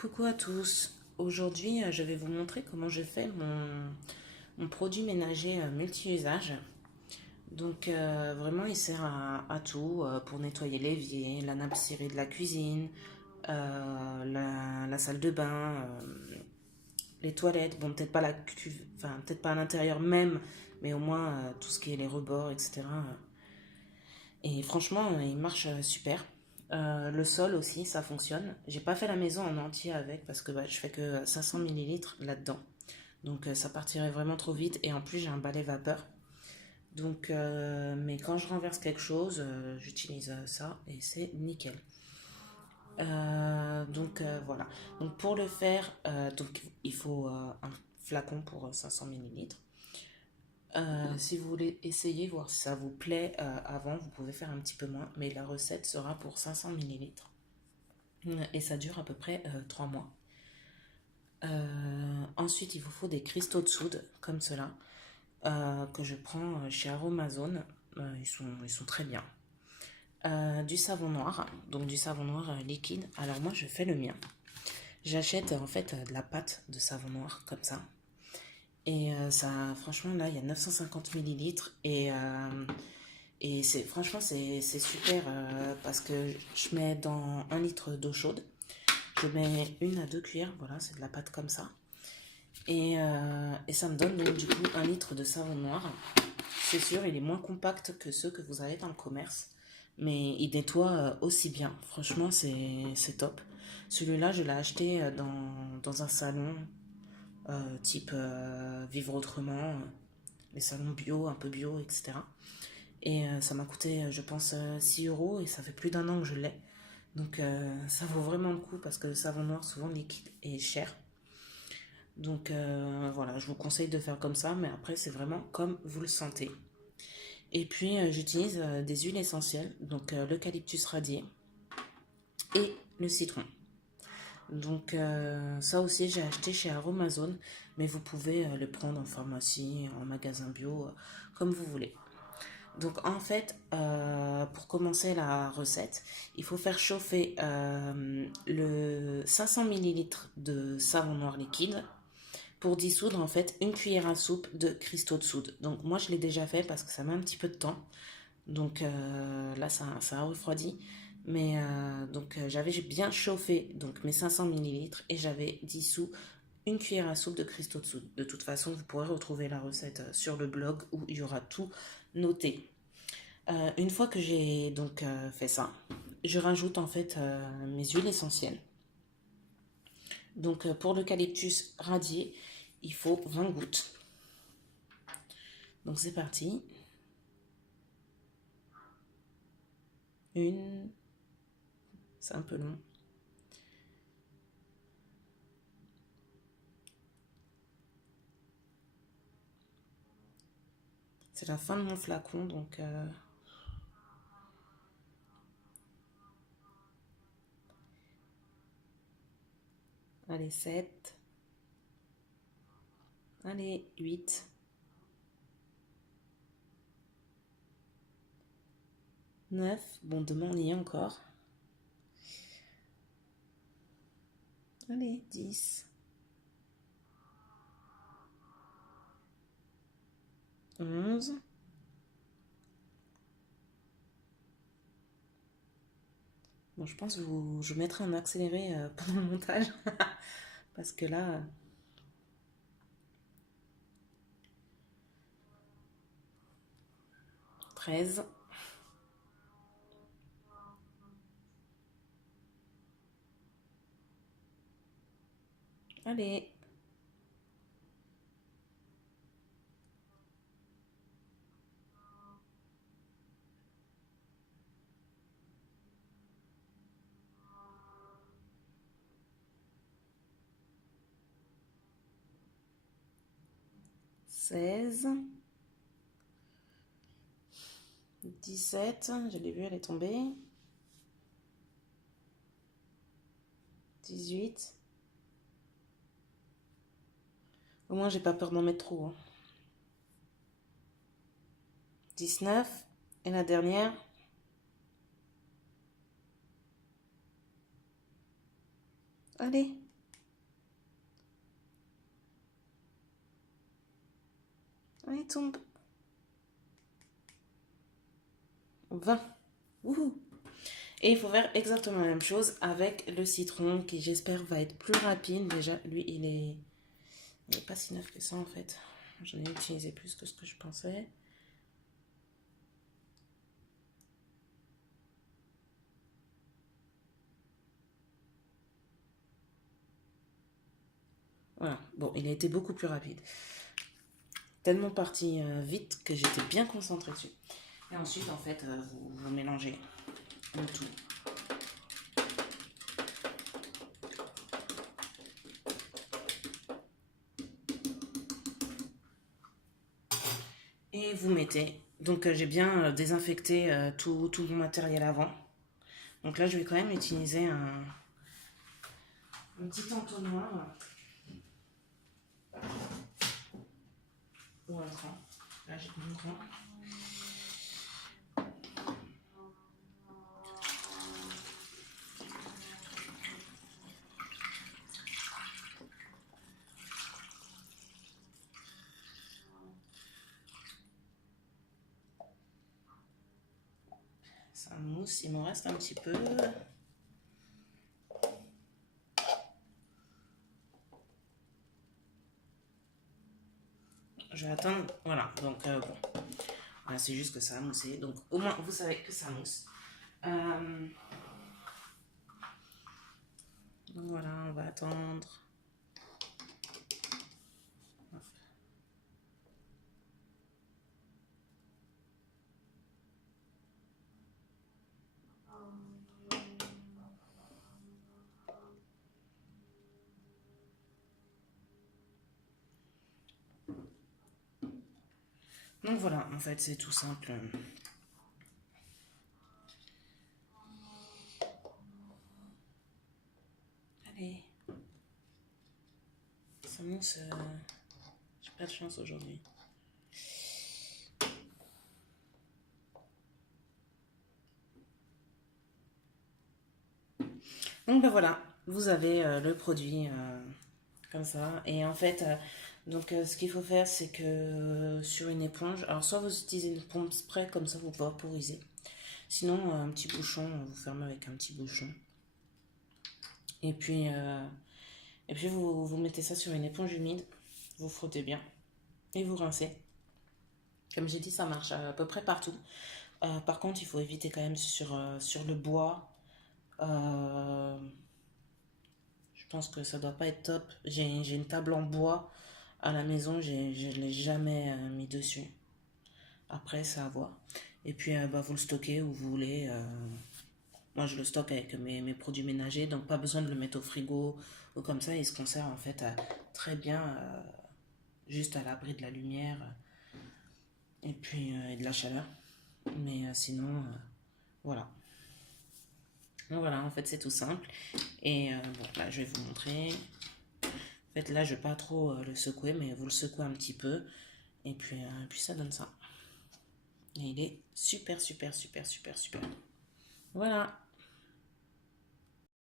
Coucou à tous. Aujourd'hui, je vais vous montrer comment je fais mon produit ménager multi-usage. Donc, vraiment, il sert à tout pour nettoyer l'évier, la nappe cirée de la cuisine, la salle de bain, les toilettes. Bon, peut-être pas la cuve, enfin, peut-être pas à l'intérieur même, mais au moins tout ce qui est les rebords, etc. Et franchement, il marche super. Le sol aussi, ça fonctionne. J'ai pas fait la maison en entier avec parce que je fais que 500 millilitres là-dedans. Donc ça partirait vraiment trop vite. Et en plus, j'ai un balai vapeur. Donc, mais quand je renverse quelque chose, j'utilise ça et c'est nickel. Voilà. Donc pour le faire, donc, il faut un flacon pour 500 millilitres. Si vous voulez essayer, voir si ça vous plaît avant, vous pouvez faire un petit peu moins, mais la recette sera pour 500 millilitres et ça dure à peu près 3 mois. Ensuite, il vous faut des cristaux de soude comme cela que je prends chez Aromazone. Ils sont très bien. Du savon noir, donc du savon noir liquide. Alors moi, je fais le mien. J'achète en fait de la pâte de savon noir comme ça. Et ça, franchement, là, il y a 950 millilitres. Et franchement, c'est super parce que je mets dans 1 litre d'eau chaude. Je mets 1 à 2 cuillères, voilà, c'est de la pâte comme ça. Et ça me donne donc du coup 1 litre de savon noir. C'est sûr, il est moins compact que ceux que vous avez dans le commerce. Mais il nettoie aussi bien. Franchement, c'est top. Celui-là, je l'ai acheté dans un salon type Vivre Autrement, les salons bio, un peu bio, etc. Et ça m'a coûté, je pense, 6 euros et ça fait plus d'1 an que je l'ai. Donc ça vaut vraiment le coup parce que le savon noir, souvent liquide, est cher. Donc voilà, je vous conseille de faire comme ça, mais après c'est vraiment comme vous le sentez. Et puis j'utilise des huiles essentielles, donc l'eucalyptus radié et le citron. Donc ça aussi j'ai acheté chez Aromazone, mais vous pouvez le prendre en pharmacie, en magasin bio, comme vous voulez. Donc en fait, pour commencer la recette, il faut faire chauffer le 500 millilitres de savon noir liquide pour dissoudre en fait 1 cuillère à soupe de cristaux de soude. Donc moi je l'ai déjà fait parce que ça met un petit peu de temps. Donc là ça a refroidi. Mais j'avais bien chauffé donc mes 500 millilitres et j'avais dissous 1 cuillère à soupe de cristaux de soude. De toute façon, vous pourrez retrouver la recette sur le blog où il y aura tout noté. Une fois que j'ai donc fait ça, je rajoute en fait mes huiles essentielles. Donc pour l'eucalyptus radié, il faut 20 gouttes. Donc c'est parti. Une, c'est un peu long. C'est la fin de mon flacon, donc allez, 7. Allez, 8. 9. Bon, demain on y est encore. Allez, 10. 11. Bon, je pense que je mettrai en accéléré pendant le montage. Parce que là, 13. Allez. 16. 17. Je l'ai vu, elle est tombée. 18. Au moins, j'ai pas peur d'en mettre trop, hein. 19. Et la dernière. Allez, tombe. 20. Wouhou. Et il faut faire exactement la même chose avec le citron qui j'espère va être plus rapide. Déjà, lui, il est pas si neuf que ça en fait. J'en ai utilisé plus que ce que je pensais. Voilà, bon, il a été beaucoup plus rapide. Tellement parti vite que j'étais bien concentrée dessus. Et ensuite, en fait, vous mélangez le tout. Et vous mettez. Donc, j'ai bien désinfecté tout mon matériel avant. Donc là, je vais quand même utiliser un petit entonnoir ou un grand. Là, j'ai mon grand. Ça mousse, il m'en reste un petit peu. Je vais attendre. Voilà, donc bon. Voilà, c'est juste que ça a moussé. Donc au moins, vous savez que ça mousse. Donc voilà, on va attendre. Donc voilà, en fait, c'est tout simple. Allez. Ça mousse. J'ai pas de chance aujourd'hui. Donc ben voilà, vous avez le produit comme ça. Et en fait, ce qu'il faut faire, c'est que sur une éponge, alors soit vous utilisez une pompe spray, comme ça vous vaporisez. Sinon, un petit bouchon, vous fermez avec un petit bouchon. Et puis, vous mettez ça sur une éponge humide, vous frottez bien et vous rincez. Comme j'ai dit, ça marche à peu près partout. Par contre, il faut éviter quand même sur le bois. Euh, je pense que ça doit pas être top. J'ai une table en bois à la maison, je ne l'ai jamais mis dessus. Après, c'est à voir. Et puis, vous le stockez où vous voulez. Moi, je le stocke avec mes produits ménagers, donc pas besoin de le mettre au frigo ou comme ça. Il se conserve en fait très bien, juste à l'abri de la lumière et puis et de la chaleur. Mais sinon, voilà. Donc voilà, en fait, c'est tout simple. Et bon, là, je vais vous montrer. En fait, là, je ne vais pas trop le secouer, mais vous le secouez un petit peu. Et puis ça donne ça. Et il est super, super, super, super, super. Voilà.